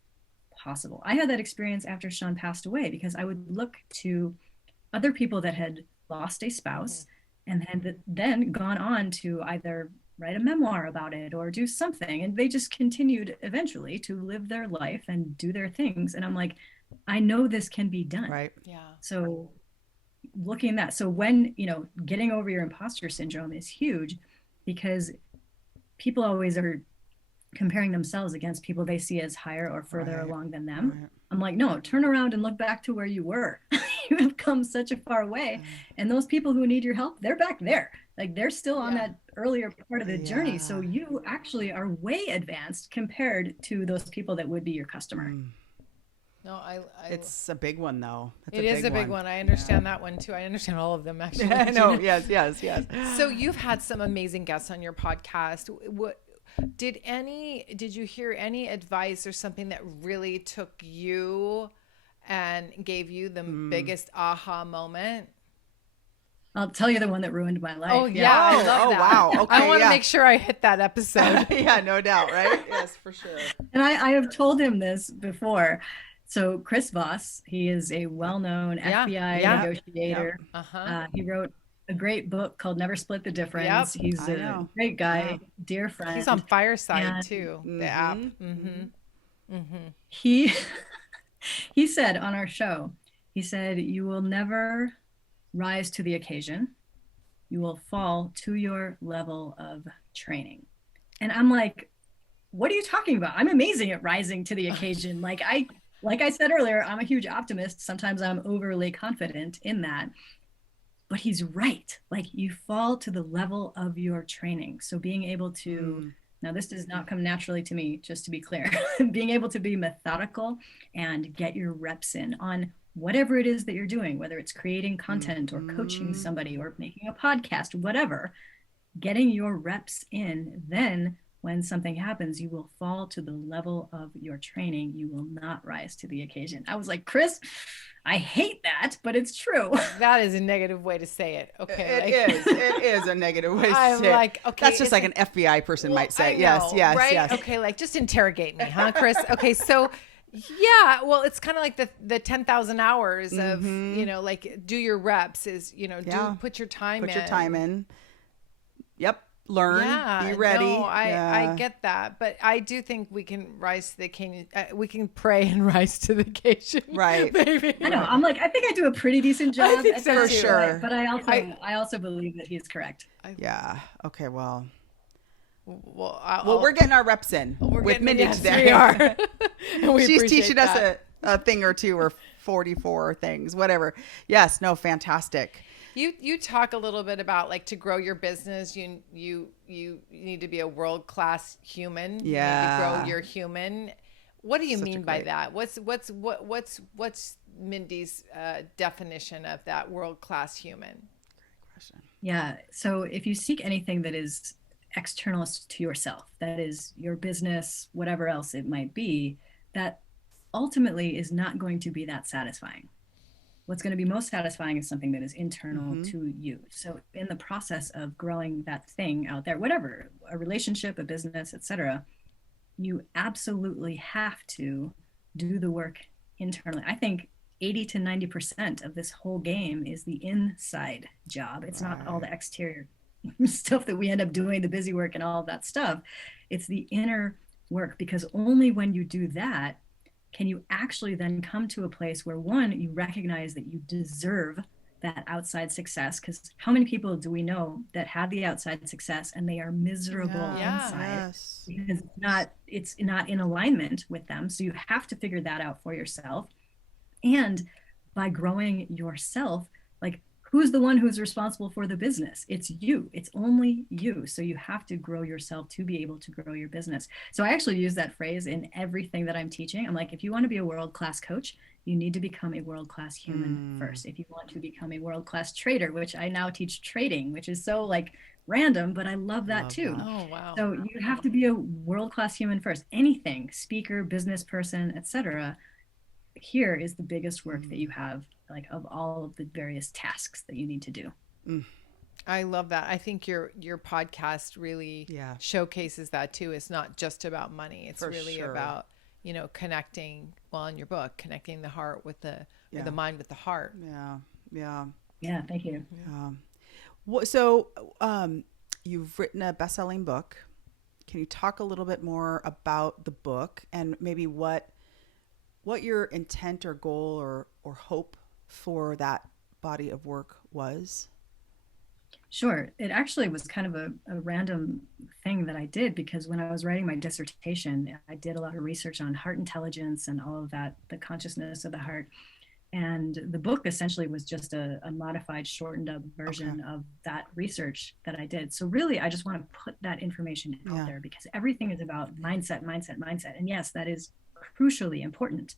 possible. I had that experience after Sean passed away, because I would look to other people that had lost a spouse and had then gone on to either write a memoir about it or do something. And they just continued eventually to live their life and do their things. And I'm like, I know this can be done. Right. Yeah. So looking at that. So when, you know, getting over your imposter syndrome is huge, because people always are comparing themselves against people they see as higher or further along than them. Right. I'm like, no, turn around and look back to where you were. You have come such a far way. And those people who need your help, they're back there. Like, they're still on that earlier part of the journey. So you actually are way advanced compared to those people that would be your customer. No, it's a big one though. It is a big one. I understand that one too. I understand all of them actually. No, yes. So you've had some amazing guests on your podcast. Did you hear any advice or something that really took you and gave you the biggest aha moment? I'll tell you the one that ruined my life. Oh yeah, I love that. Wow. Okay, I want to make sure I hit that episode. Yeah, no doubt, right? Yes, for sure. And I have told him this before. So Chris Voss, he is a well-known FBI negotiator. He wrote a great book called Never Split the Difference. He's a great guy, dear friend. He's on Fireside too, the app. He said on our show, he said, you will never rise to the occasion. You will fall to your level of training. And I'm like, what are you talking about? I'm amazing at rising to the occasion. Like I said earlier, I'm a huge optimist. Sometimes I'm overly confident in that. But he's right. Like, you fall to the level of your training. So being able to Now, this does not come naturally to me, just to be clear. Being able to be methodical and get your reps in on whatever it is that you're doing, whether it's creating content or coaching somebody or making a podcast, whatever, getting your reps in, then when something happens, you will fall to the level of your training. You will not rise to the occasion. I was like, Chris, I hate that, but it's true. That is a negative way to say it. Okay. It is a negative way to I'm say it. like, okay. That's just like an FBI person might say. I know, Yes. right? Okay. Like just interrogate me, huh, Chris? Okay. So yeah, well, it's kind of like the 10,000 hours of, like do your reps is, put your time in. Put your time in. Yep. Learn, be ready. No, I get that, but I do think we can rise to the occasion. We can pray and rise to the occasion, right? Baby. I know. I'm like, I think I do a pretty decent job. I think so for sure. But I also believe that he's correct. Yeah. Okay. Well, Well, we're getting our reps in with Mindie today. We are. And we She's appreciate teaching that. us a thing or two or 44 things, whatever. Yes. No. Fantastic. You talk a little bit about like to grow your business, you need to be a world-class human. Yeah. You need to grow your human. What do you mean by that? What's Mindie's definition of that world-class human? Great question. Yeah. So if you seek anything that is external to yourself, that is your business, whatever else it might be, that ultimately is not going to be that satisfying. What's going to be most satisfying is something that is internal to you. So in the process of growing that thing out there, whatever, a relationship, a business, etc., you absolutely have to do the work internally. I think 80 to 90% of this whole game is the inside job. It's not all the exterior stuff that we end up doing, the busy work and all of that stuff. It's the inner work, because only when you do that can you actually then come to a place where, one, you recognize that you deserve that outside success. Because how many people do we know that have the outside success and they are miserable inside? Yes. Because it's not in alignment with them. So you have to figure that out for yourself. And by growing yourself, like, who's the one who's responsible for the business? It's you. It's only you. So you have to grow yourself to be able to grow your business. So I actually use that phrase in everything that I'm teaching. I'm like, if you want to be a world-class coach, you need to become a world-class human first. If you want to become a world-class trader, which I now teach trading, which is so like random, but I love that too. Oh, wow. So you have to be a world-class human first. Anything, speaker, business person, etc. Here is the biggest work that you have, like, of all of the various tasks that you need to do. I love that. I think your podcast really showcases that too. It's not just about money. It's really about, connecting, well, in your book, connecting the heart with the, or the mind with the heart. Yeah. Thank you. So you've written a best-selling book. Can you talk a little bit more about the book and maybe what your intent or goal or hope for that body of work was? Sure. It actually was kind of a random thing that I did, because when I was writing my dissertation, I did a lot of research on heart intelligence and all of that, the consciousness of the heart. And the book essentially was just a modified, shortened up version of that research that I did. So really, I just want to put that information out there, because everything is about mindset. And yes, that is crucially important,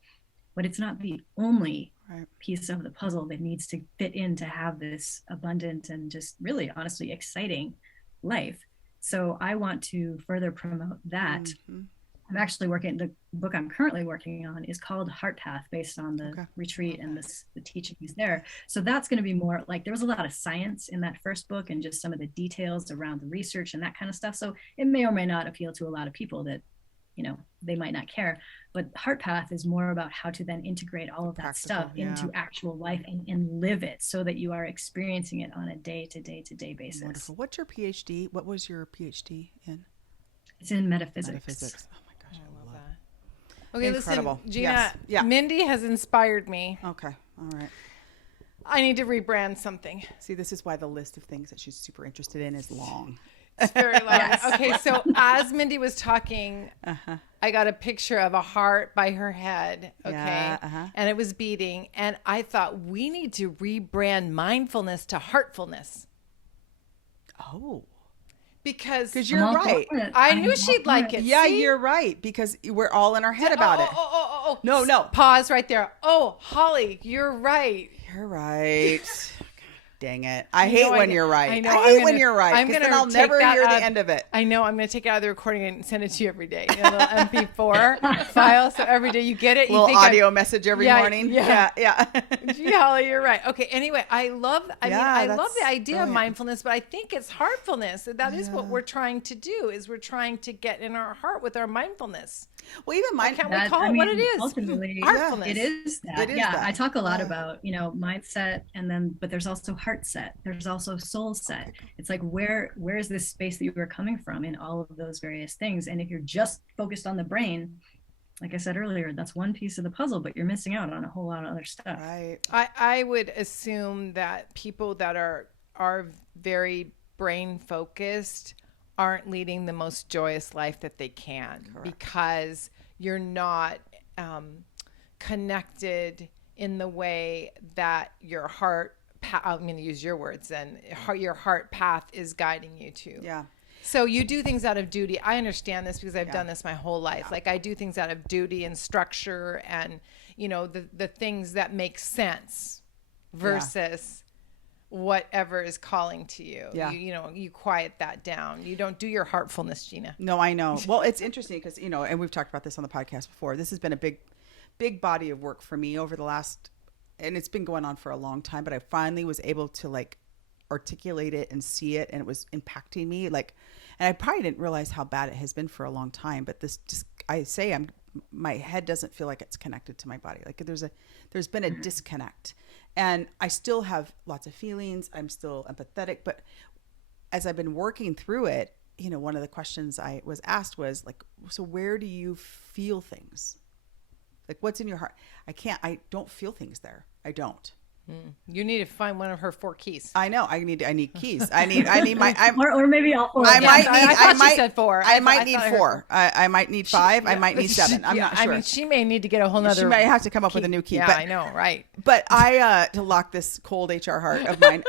but it's not the only piece of the puzzle that needs to fit in to have this abundant and just really honestly exciting life. So I want to further promote that. I'm actually the book I'm currently working on is called Heart Path, based on the retreat and the teachings there. So that's going to be more like, there was a lot of science in that first book and just some of the details around the research and that kind of stuff. So it may or may not appeal to a lot of people that, they might not care. But Heart Path is more about how to then integrate all of that stuff into actual life and live it, so that you are experiencing it on a day-to-day basis. Wonderful. What's your PhD? What was your PhD in? It's in metaphysics. Oh my gosh, I love that. Okay, incredible. Listen, Jeanna, Mindie has inspired me. Okay, all right. I need to rebrand something. See, this is why the list of things that she's super interested in is long. It's very long. Okay, so as Mindie was talking, I got a picture of a heart by her head, and it was beating, and I thought, we need to rebrand mindfulness to heartfulness. Oh. Because you're right. I knew she'd like it. Yeah, See? you're right. Because we're all in our head about it. No. Pause right there. Oh, Holly, you're right. You're right. Dang it. I hate when you're right. I know. I hate when you're right. Because then I'll never hear the end of it. I know. I'm going to take it out of the recording and send it to you every day. A little MP4 file. So every day you get it. You think audio message every morning. Yeah. Gee, Holly, you're right. Okay. Anyway, I love the idea of mindfulness, but I think it's heartfulness. That is what we're trying to do, is we're trying to get in our heart with our mindfulness. Well, even mindfulness. Can't we call it what it is? Ultimately, heartfulness. It is that. It is that. I talk a lot about, mindset, but there's also heart set. There's also soul set. It's like, where is this space that you are coming from in all of those various things? And if you're just focused on the brain, like I said earlier, that's one piece of the puzzle, but you're missing out on a whole lot of other stuff. Right. I would assume that people that are very brain focused aren't leading the most joyous life that they can. Correct. Because you're not connected in the way that your heart, I'm going to use your words then, your heart path is guiding you to. Yeah. So you do things out of duty. I understand this because I've done this my whole life. Like, I do things out of duty and structure and, the things that make sense versus whatever is calling to you. Yeah. You quiet that down. You don't do your heartfulness, Jeanna. No, I know. Well, it's interesting because, and we've talked about this on the podcast before. This has been a big body of work for me over the last, and it's been going on for a long time, but I finally was able to articulate it and see it, and it was impacting me. And I probably didn't realize how bad it has been for a long time, but this just, my head doesn't feel like it's connected to my body. Like there's been a disconnect. And I still have lots of feelings. I'm still empathetic. But as I've been working through it, one of the questions I was asked was so where do you feel things? Like, what's in your heart? I don't feel things there. I don't. You need to find one of her 4 keys. I know. I need keys. I need my, or maybe all 4. I thought she said 4. I might need 4. I might need 5. I might need 7. I'm not sure. I mean, she may need to get a whole nother. She might have to come up with a new key. Yeah, but, I know. Right. But to lock this cold HR heart of mine,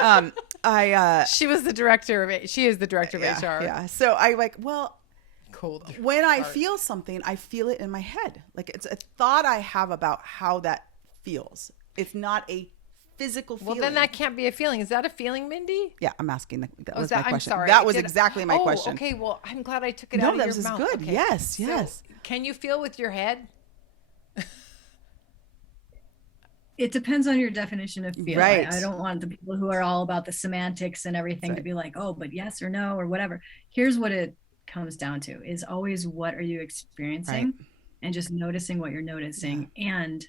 she was the director of it. She is the director of HR. Yeah. So cold. When I feel something, I feel it in my head. Like, it's a thought I have about how that feels. It's not a physical feeling. Well, then that can't be a feeling. Is that a feeling, Mindy? Yeah, I'm asking. That was my question. I'm sorry. That was exactly my question. Okay, well, I'm glad I took it out of your mouth. No, that was good. Okay. Yes. So, can you feel with your head? It depends on your definition of feel. Right. I don't want the people who are all about the semantics and everything to be like, oh, but yes or no or whatever. Here's what it comes down to is always, what are you experiencing? Right. And just noticing what you're noticing. And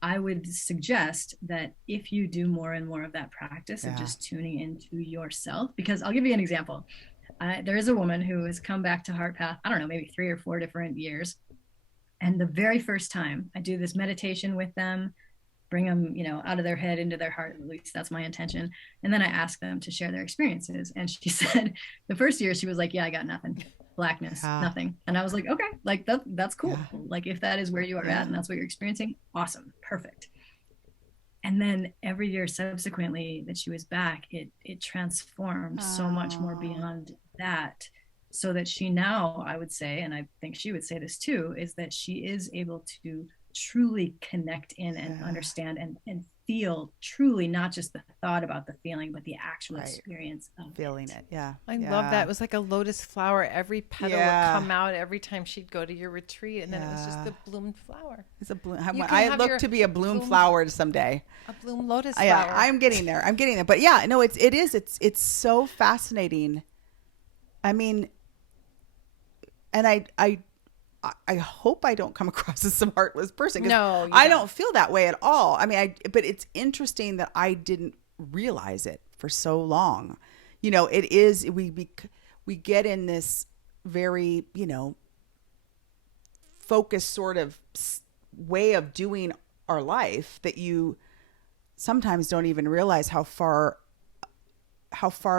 I would suggest that if you do more and more of that practice of just tuning into yourself, because I'll give you an example. There is a woman who has come back to Heart Path, I don't know, maybe 3 or 4 different years. And the very first time I do this meditation with them, bring them, out of their head into their heart, at least that's my intention. And then I ask them to share their experiences. And she said the first year she was like, yeah, I got nothing. Blackness, nothing. And I was like, okay, that's cool. Yeah. Like, if that is where you are at and that's what you're experiencing, awesome, perfect. And then every year subsequently that she was back, it transformed so much more beyond that, so that she now, I would say, and I think she would say this too, is that she is able to truly connect in and understand and feel truly, not just the thought about the feeling, but the actual experience of feeling it. Yeah. I love that. It was like a lotus flower. Every petal would come out every time she'd go to your retreat. And then it was just the bloomed flower. It's a bloom. I look to be a bloom flower someday. A bloom lotus flower. Yeah, I'm getting there. But yeah, no, it's so fascinating. I mean, and I hope I don't come across as some heartless person. No, I don't feel that way at all. I mean, but it's interesting that I didn't realize it for so long. It is, we get in this very, focused sort of way of doing our life that you sometimes don't even realize how far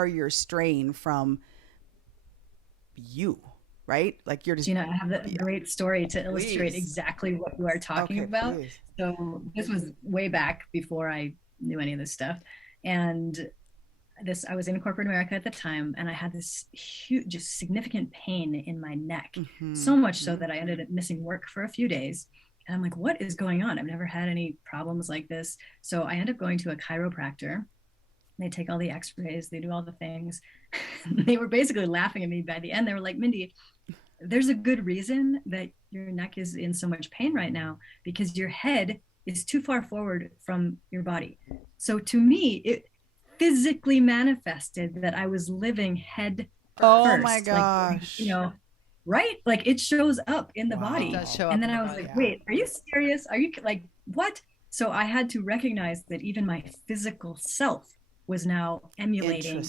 you're straying from you. Right? Like, you're just, I have a great story to illustrate exactly what you are talking about. Please. So this was way back before I knew any of this stuff. And I was in corporate America at the time, and I had this huge, just significant pain in my neck, so much so that I ended up missing work for a few days. And I'm like, what is going on? I've never had any problems like this. So I ended up going to a chiropractor. They take all the x-rays, they do all the things. They were basically laughing at me by the end. They were like, Mindie, there's a good reason that your neck is in so much pain right now, because your head is too far forward from your body. So to me, it physically manifested that I was living head first. My gosh. Like, right? Like it shows up in the body. It does show up and then in I the was body, like, wait, are you serious? Are you like, what? So I had to recognize that even my physical self was now emulating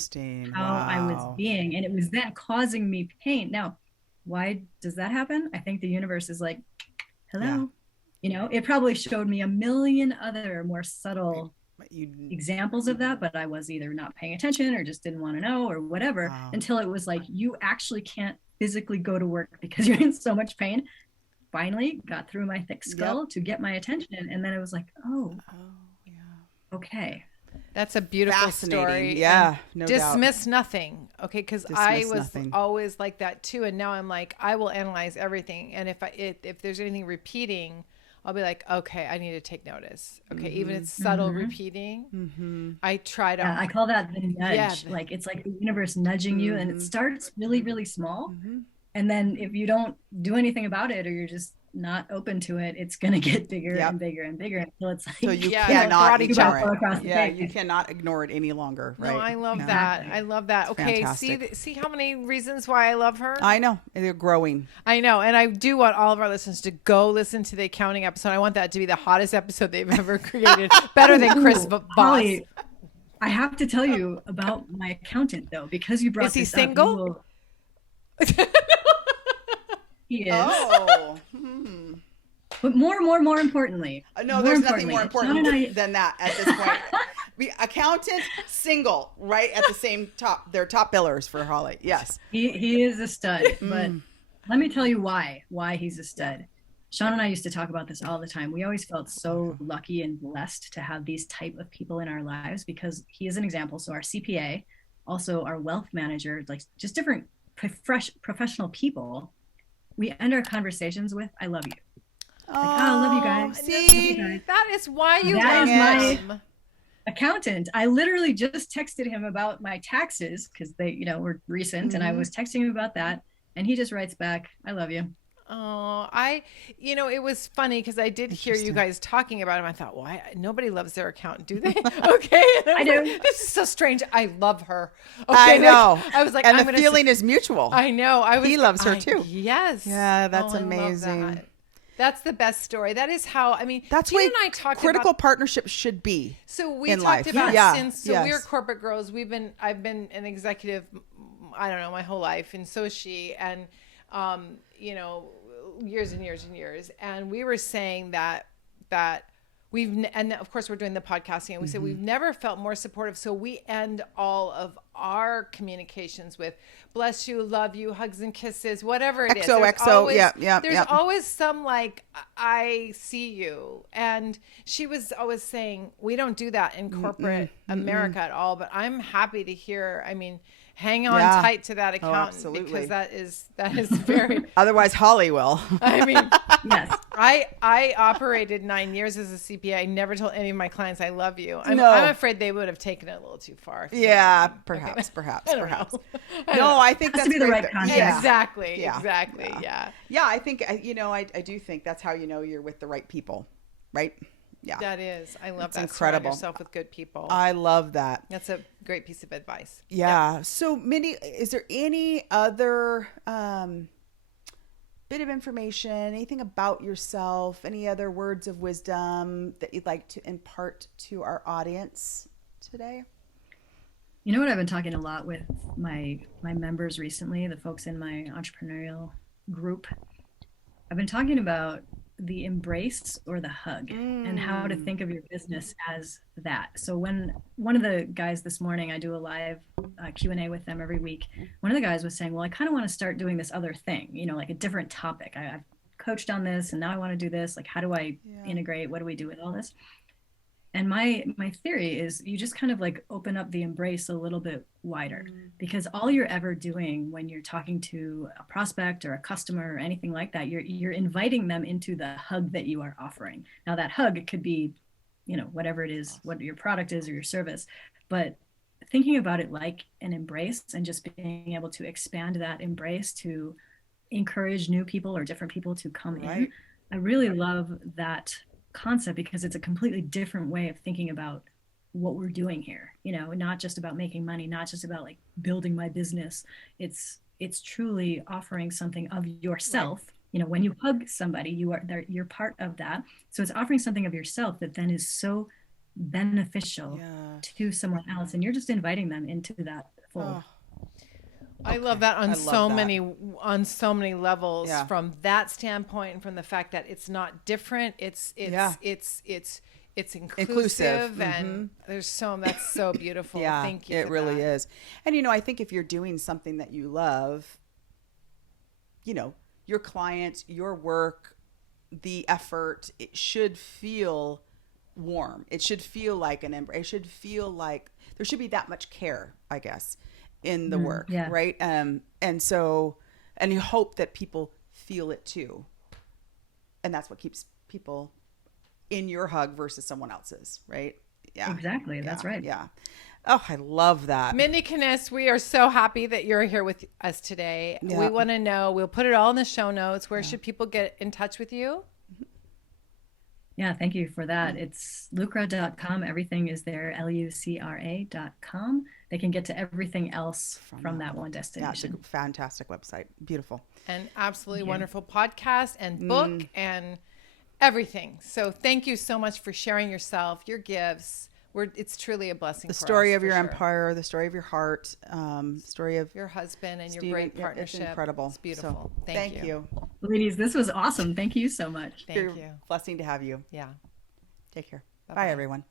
how I was being. And it was then causing me pain. Now, why does that happen? I think the universe is like, hello. It probably showed me a million other more subtle examples of that, but I was either not paying attention or just didn't want to know or whatever, until it was like, you actually can't physically go to work because you're in so much pain. Finally got through my thick skull to get my attention. And then it was like, okay. That's a beautiful story. Yeah, no doubt. Dismiss nothing. Okay, because I was always like that too, and now I'm like, I will analyze everything, and if there's anything repeating, I'll be like, okay, I need to take notice. Okay, even if it's subtle repeating, I try to. I call that the nudge. Like it's like the universe nudging you, and it starts really, really small, and then if you don't do anything about it, or you're just not open to it, it's going to get bigger and bigger and bigger until it's like, so you cannot ignore it. Yeah, you cannot ignore it any longer, right? No, I love that. I love that. It's okay, fantastic. See how many reasons why I love her? I know. They're growing. I know. And I do want all of our listeners to go listen to the accounting episode. I want that to be the hottest episode they've ever created. Better than Chris Voss. Holli, I have to tell you about my accountant, though, because you brought this up. Is he single? He is. But more importantly. No, there's nothing more important than that at this point. Accountant, single, right at the same top. They're top billers for Holli. Yes. He is a stud. But let me tell you why he's a stud. Sean and I used to talk about this all the time. We always felt so lucky and blessed to have these type of people in our lives, because he is an example. So our CPA, also our wealth manager, like just different professional people, we end our conversations with, I love you. Like, I love you guys. See, that is why you love my accountant. I literally just texted him about my taxes because they, were recent, and I was texting him about that, and he just writes back, I love you. Oh, it was funny because I did hear you guys talking about him. I thought, why? Nobody loves their accountant, do they? Okay. I do. This is so strange. I love her. Okay, I know. I was like, and the feeling is mutual. I know. He loves her too. Yes. Yeah, that's amazing. That's the best story. That is how, that's Jeanna what and I talked critical partnerships should be. So we talked about we're corporate girls. I've been an executive, I don't know, my whole life. And so is she. And, years and years and years. And we were saying that and of course we're doing the podcasting, and we said we've never felt more supportive. So we end all of our communications with bless you, love you, hugs and kisses, whatever it is. XOXO, There's always some like, I see you. And she was always saying, we don't do that in corporate America at all, but I'm happy to hear, hang on tight to that accountant, because that is very. Otherwise, Holli will. Yes. I operated 9 years as a CPA. I never told any of my clients I love you. I'm afraid they would have taken it a little too far. Perhaps. No, I think that's to be the right context. Yeah. Exactly. Yeah. Yeah, I think I do think that's how you're with the right people, right? Yeah. That is. I love that. Incredible. Surround yourself with good people. I love that. That's a great piece of advice. Yeah. Yep. So, Mindie, is there any other bit of information, anything about yourself, any other words of wisdom that you'd like to impart to our audience today? You know what? I've been talking a lot with my members recently, the folks in my entrepreneurial group. I've been talking about the embrace or the hug, and how to think of your business as that. So when one of the guys this morning, I do a live Q&A with them every week. One of the guys was saying, well, I kind of want to start doing this other thing, like a different topic. I've coached on this, and now I want to do this. Like, how do I integrate? What do we do with all this? And my theory is you just kind of like open up the embrace a little bit wider, because all you're ever doing when you're talking to a prospect or a customer or anything like that, you're inviting them into the hug that you are offering. Now that hug could be, you know, whatever it is, what your product is or your service, but thinking about it like an embrace and just being able to expand that embrace to encourage new people or different people to come in. I really love that concept because it's a completely different way of thinking about what we're doing here, you know, not just about making money, not just about like building my business. It's truly offering something of yourself. You know, when you hug somebody, you're part of that. So it's offering something of yourself that then is so beneficial to someone else, and you're just inviting them into that fold. I love that on so many levels, from that standpoint and from the fact that it's not different. It's inclusive and there's that's so beautiful. Thank you. It really is. And you know, I think if you're doing something that you love, you know, your clients, your work, the effort, it should feel warm. It should feel like an embrace. It should feel like there should be that much care, I guess, in the work, right? And so, and you hope that people feel it too. And that's what keeps people in your hug versus someone else's, right? Yeah. Exactly. That's right. Yeah. Oh, I love that. Mindie Kniss, we are so happy that you're here with us today. Yeah. We want to know, we'll put it all in the show notes. Where should people get in touch with you? Yeah, thank you for that. It's lucra.com. Everything is there, lucra.com. They can get to everything else from that one destination. Yeah, it's a fantastic website. Beautiful. And absolutely wonderful podcast and book and everything. So thank you so much for sharing yourself, your gifts. It's truly a blessing. The story of your empire, the story of your heart, story of your husband and your great partnership. It's incredible. It's beautiful. So, thank you. Ladies, this was awesome. Thank you so much. Thank you. Blessing to have you. Yeah. Take care. Bye everyone.